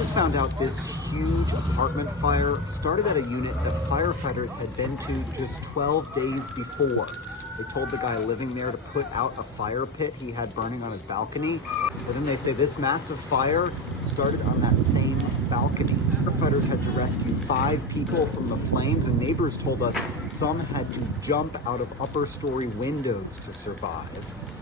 just found out this huge apartment fire started at a unit that firefighters had been to just 12 days before. They told the guy living there to put out a fire pit he had burning on his balcony. But then they say this massive fire started on that same balcony. Firefighters had to rescue 5 people from the flames, and neighbors told us some had to jump out of upper story windows to survive.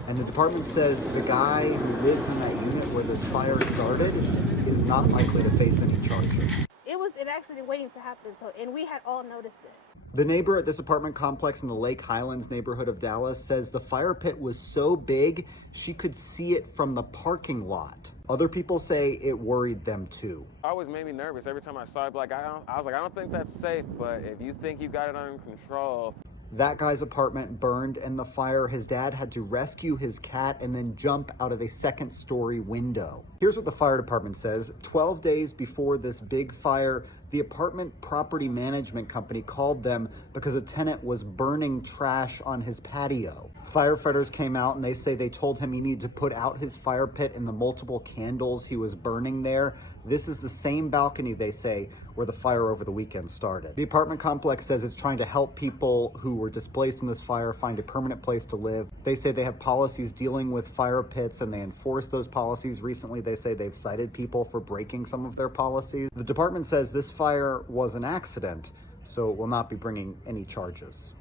And the department says the guy who lives in that unit where this fire started is not likely to face any charges. It was an accident waiting to happen, and we had all noticed it. The neighbor at this apartment complex in the Lake Highlands neighborhood of Dallas says the fire pit was so big she could see it from the parking lot. Other people say it worried them too. It always made me nervous. Every time I saw it, I was like, I don't think that's safe, but if you think you got it under control. That guy's apartment burned in the fire. His dad had to rescue his cat and then jump out of a second-story window. Here's what the fire department says. 12 days before this big fire, the apartment property management company called them because a tenant was burning trash on his patio. Firefighters came out and they say they told him he needed to put out his fire pit and the multiple candles he was burning there. This is the same balcony, they say, where the fire over the weekend started. The apartment complex says it's trying to help people who were displaced in this fire find a permanent place to live. They say they have policies dealing with fire pits and they enforce those policies. Recently, they say they've cited people for breaking some of their policies. The department says this fire was an accident, so it will not be bringing any charges.